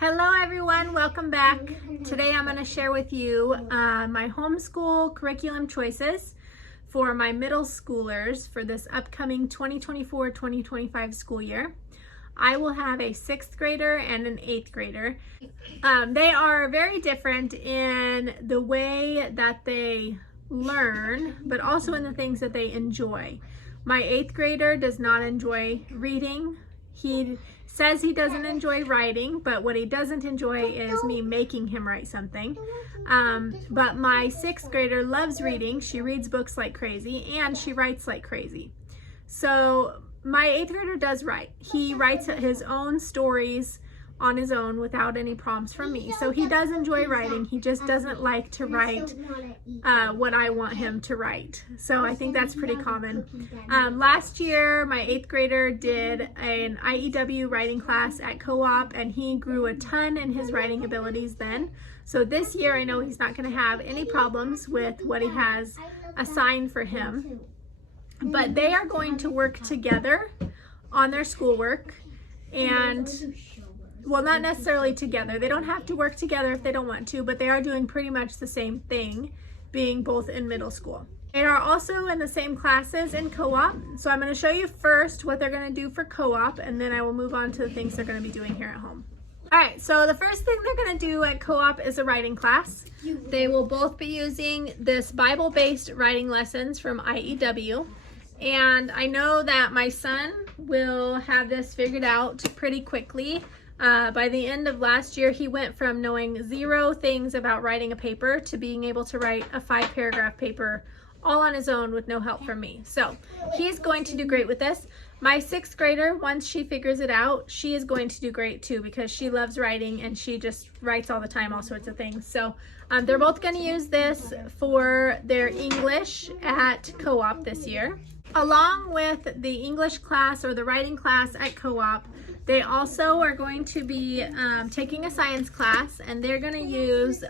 Hello everyone, welcome back. Today I'm going to share with you my homeschool curriculum choices for my middle schoolers for this upcoming 2024-2025 school year. I will have a 6th grader and an 8th grader. They are very different in the way that they learn, but also in the things that they enjoy. My 8th grader does not enjoy reading. He says he doesn't enjoy writing, but what he doesn't enjoy is me making him write something. But my 6th grader loves reading. She reads books like crazy and she writes like crazy. So my 8th grader does write. He writes his own stories on his own without any prompts from me. So he does enjoy writing. He just doesn't like to write what I want him to write. So I think that's pretty common. Last year, my 8th grader did an IEW writing class at co-op, and he grew a ton in his writing abilities then. So this year, I know he's not going to have any problems with what he has assigned for him. But they are going to work together on their schoolwork, and well, not necessarily together. They don't have to work together if they don't want to, but they are doing pretty much the same thing, being both in middle school. They are also in the same classes in co-op. So I'm going to show you first what they're going to do for co-op, and then I will move on to the things they're going to be doing here at home. All right, so the first thing they're going to do at co-op is a writing class. They will both be using this Bible-based writing lessons from IEW. And I know that my son will have this figured out pretty quickly. By the end of last year, he went from knowing 0 things about writing a paper to being able to write a 5-paragraph paper all on his own with no help from me. So he's going to do great with this. My 6th grader, once she figures it out, she is going to do great too, because she loves writing and she just writes all the time, all sorts of things. So they're both going to use this for their English at co-op this year. Along with the English class or the writing class at co-op, they also are going to be taking a science class, and they're going to use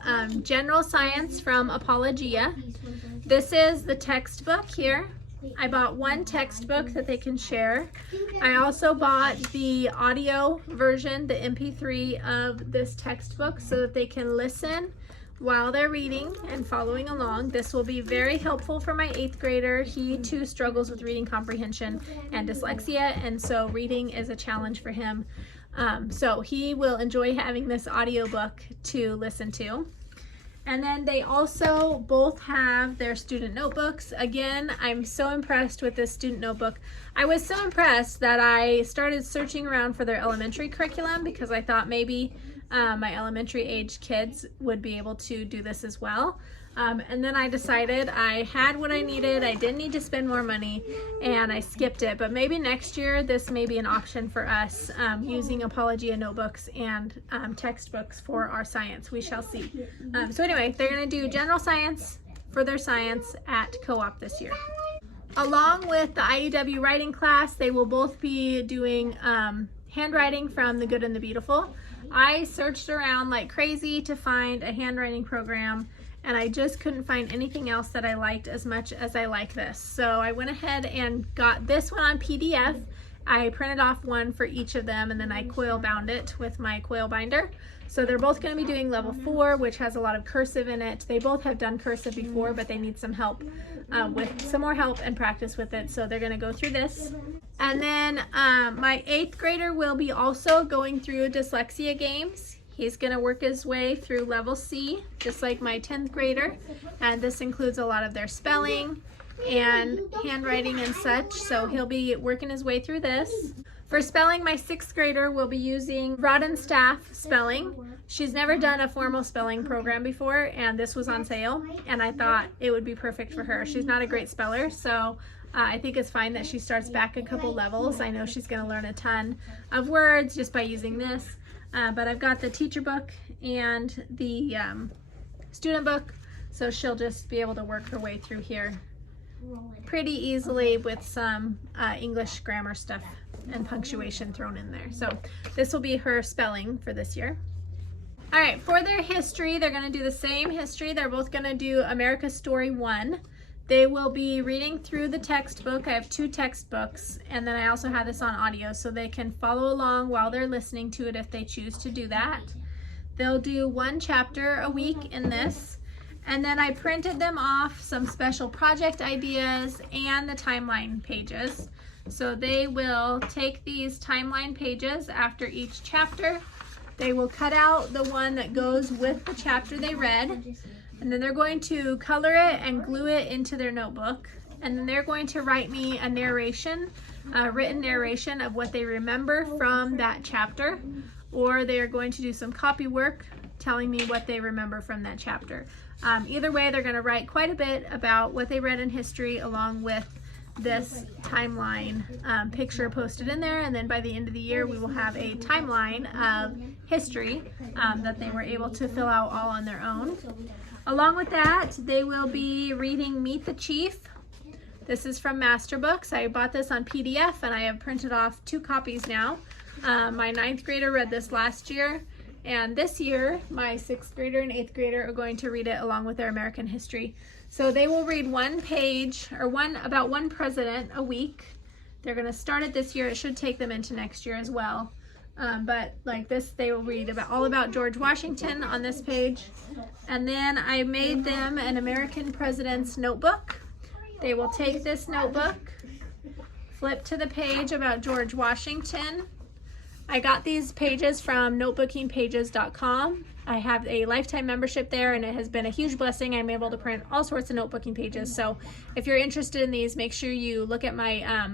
general science from Apologia. This is the textbook here. I bought one textbook that they can share. I also bought the audio version, the MP3 of this textbook, so that they can listen while they're reading and following along. This will be very helpful for my 8th grader. He too struggles with reading comprehension and dyslexia, and so reading is a challenge for him. So he will enjoy having this audiobook to listen to. And then they also both have their student notebooks. Again, I'm so impressed with this student notebook. I was so impressed that I started searching around for their elementary curriculum, because I thought maybe my elementary age kids would be able to do this as well. And then I decided I had what I needed. I didn't need to spend more money, and I skipped it. But maybe next year this may be an option for us, using Apologia notebooks and textbooks for our science. We shall see. So anyway, they're going to do general science for their science at co-op this year. Along with the IEW writing class, they will both be doing handwriting from The Good and the Beautiful. I searched around like crazy to find a handwriting program, and I just couldn't find anything else that I liked as much as I like this. So I went ahead and got this one on PDF. I printed off one for each of them, and then I coil bound it with my coil binder. So they're both going to be doing level 4, which has a lot of cursive in it. They both have done cursive before, but they need some help with some more help and practice with it. So they're going to go through this. And then my 8th grader will be also going through dyslexia games. He's going to work his way through level C, just like my 10th grader. And this includes a lot of their spelling and handwriting and such. So he'll be working his way through this. For spelling, my 6th grader will be using Rod and Staff spelling. She's never done a formal spelling program before, and this was on sale, and I thought it would be perfect for her. She's not a great speller, so I think it's fine that she starts back a couple levels. I know she's going to learn a ton of words just by using this, but I've got the teacher book and the student book, so she'll just be able to work her way through here pretty easily with some English grammar stuff and punctuation thrown in there. So this will be her spelling for this year. All right, for their history, they're going to do the same history. They're both going to do America's Story 1. They will be reading through the textbook. I have 2 textbooks, and then I also have this on audio so they can follow along while they're listening to it if they choose to do that. They'll do 1 chapter a week in this, and then I printed them off some special project ideas and the timeline pages. So they will take these timeline pages after each chapter. They will cut out the one that goes with the chapter they read, and then they're going to color it and glue it into their notebook. And then they're going to write me a narration, a written narration of what they remember from that chapter, or they are going to do some copy work telling me what they remember from that chapter. Either way, they're going to write quite a bit about what they read in history along with this timeline picture posted in there, and then by the end of the year we will have a timeline of history that they were able to fill out all on their own. Along with that, they will be reading Meet the Chief. This is from Master Books. I bought this on PDF and I have printed off 2 copies now. My 9th grader read this last year, and this year my 6th grader and 8th grader are going to read it along with their American history. So they will read 1 page or about one president a week. They're going to start it this year. It should take them into next year as well. But like this, they will read all about George Washington on this page. And then I made them an American President's notebook. They will take this notebook, flip to the page about George Washington. I got these pages from notebookingpages.com. I have a lifetime membership there, and it has been a huge blessing. I'm able to print all sorts of notebooking pages. So if you're interested in these, make sure you look at my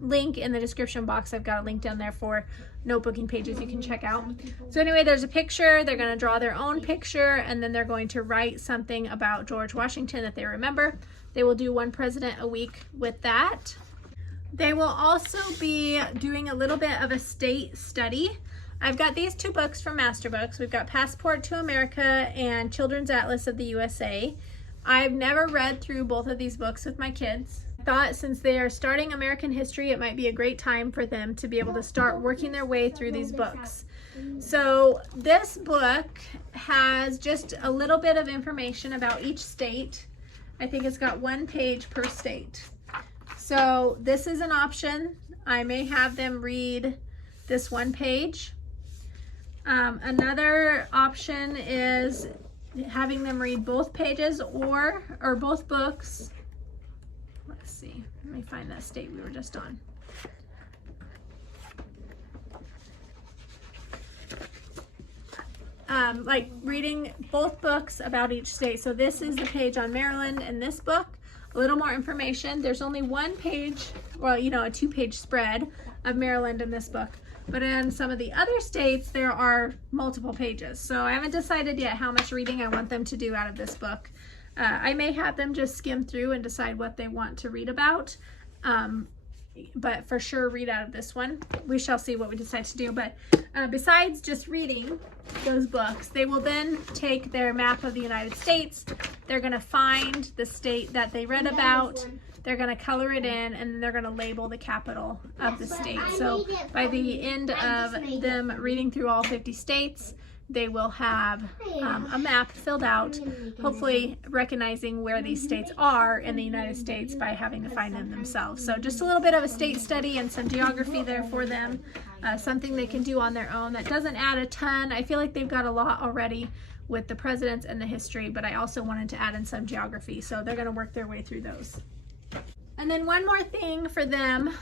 link in the description box. I've got a link down there for notebooking pages you can check out. So anyway, there's a picture. They're going to draw their own picture, and then they're going to write something about George Washington that they remember. They will do 1 president a week with that. They will also be doing a little bit of a state study. I've got these 2 books from Master Books. We've got Passport to America and Children's Atlas of the USA. I've never read through both of these books with my kids. I thought since they are starting American history, it might be a great time for them to be able to start working their way through these books. So this book has just a little bit of information about each state. I think it's got 1 page per state. So this is an option. I may have them read this 1 page. Another option is having them read both pages or both books. Let's see, let me find that state we were just on. Like reading both books about each state. So this is the page on Maryland in this book. A little more information. There's only 1 page, well, you know, a 2-page spread of Maryland in this book. But in some of the other states, there are multiple pages. So I haven't decided yet how much reading I want them to do out of this book. I may have them just skim through and decide what they want to read about. But for sure read out of this one. We shall see what we decide to do. But besides just reading those books, they will then take their map of the United States. They're going to find the state that they read about. They're going to color it in, and then they're going to label the capital of the state. So by the end of them reading through all 50 states, they will have a map filled out, hopefully recognizing where these states are in the United States by having to find them themselves. So just a little bit of a state study and some geography there for them, something they can do on their own. That doesn't add a ton. I feel like they've got a lot already with the presidents and the history, but I also wanted to add in some geography. So they're going to work their way through those. And then one more thing for them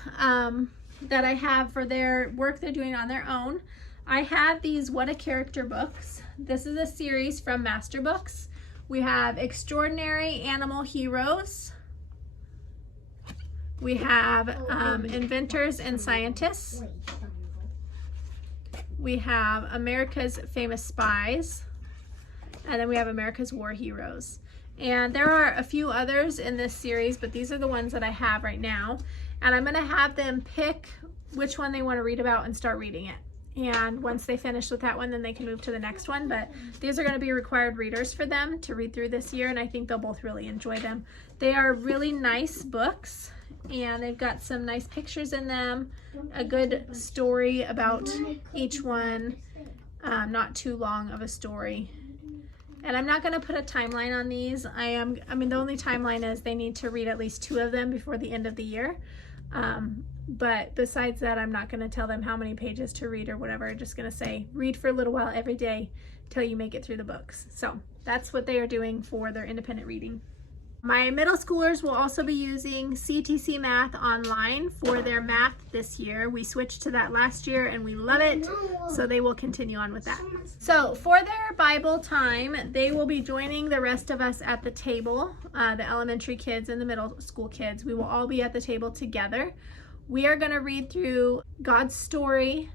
that I have for their work they're doing on their own. I have these What a Character books. This is a series from Master Books. We have Extraordinary Animal Heroes. We have Inventors and Scientists. We have America's Famous Spies. And then we have America's War Heroes. And there are a few others in this series, but these are the ones that I have right now. And I'm going to have them pick which one they want to read about and start reading it. And once they finish with that one, then they can move to the next one. But these are going to be required readers for them to read through this year, and I think they'll both really enjoy them. They are really nice books, and they've got some nice pictures in them, a good story about each one, not too long of a story. And I'm not going to put a timeline on these. I mean, the only timeline is they need to read at least 2 of them before the end of the year. But besides that, I'm not going to tell them how many pages to read or whatever. I'm just going to say, read for a little while every day till you make it through the books. So that's what they are doing for their independent reading. My middle schoolers will also be using CTC Math online for their math this year. We switched to that last year and we love it, so they will continue on with that. So for their Bible time, they will be joining the rest of us at the table, the elementary kids and the middle school kids. We will all be at the table together. We are going to read through God's story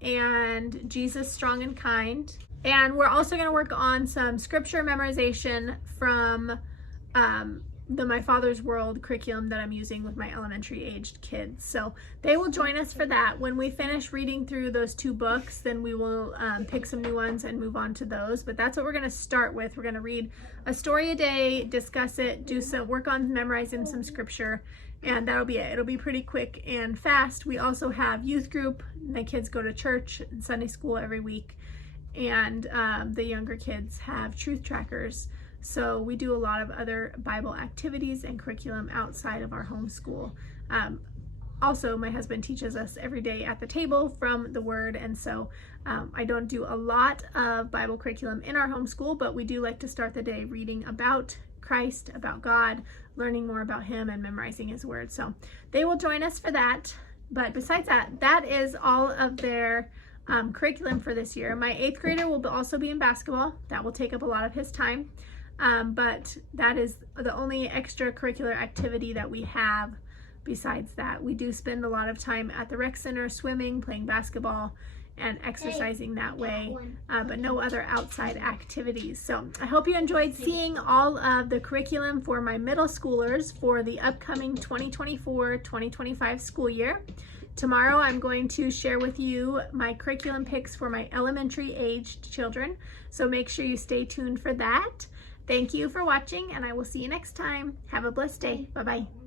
and Jesus Strong and Kind. And we're also going to work on some scripture memorization from the My Father's World curriculum that I'm using with my elementary aged kids. So they will join us for that. When we finish reading through those 2 books, then we will pick some new ones and move on to those. But that's what we're going to start with. We're going to read a story a day, discuss it, do some work on memorizing some scripture, and that'll be it. It'll be pretty quick and fast. We also have youth group. My kids go to church and Sunday school every week, and the younger kids have truth trackers. So we do a lot of other Bible activities and curriculum outside of our homeschool. Also, my husband teaches us every day at the table from the Word, and so I don't do a lot of Bible curriculum in our homeschool, but we do like to start the day reading about Christ, about God, learning more about Him, and memorizing His Word. So they will join us for that. But besides that, that is all of their curriculum for this year. My 8th grader will also be in basketball. That will take up a lot of his time. But that is the only extracurricular activity that we have. Besides that, we do spend a lot of time at the rec center, swimming, playing basketball, and exercising that way, but no other outside activities. So I hope you enjoyed seeing all of the curriculum for my middle schoolers for the upcoming 2024-2025 school year. Tomorrow I'm going to share with you my curriculum picks for my elementary aged children, so make sure you stay tuned for that. Thank you for watching, and I will see you next time. Have a blessed day. Bye-bye.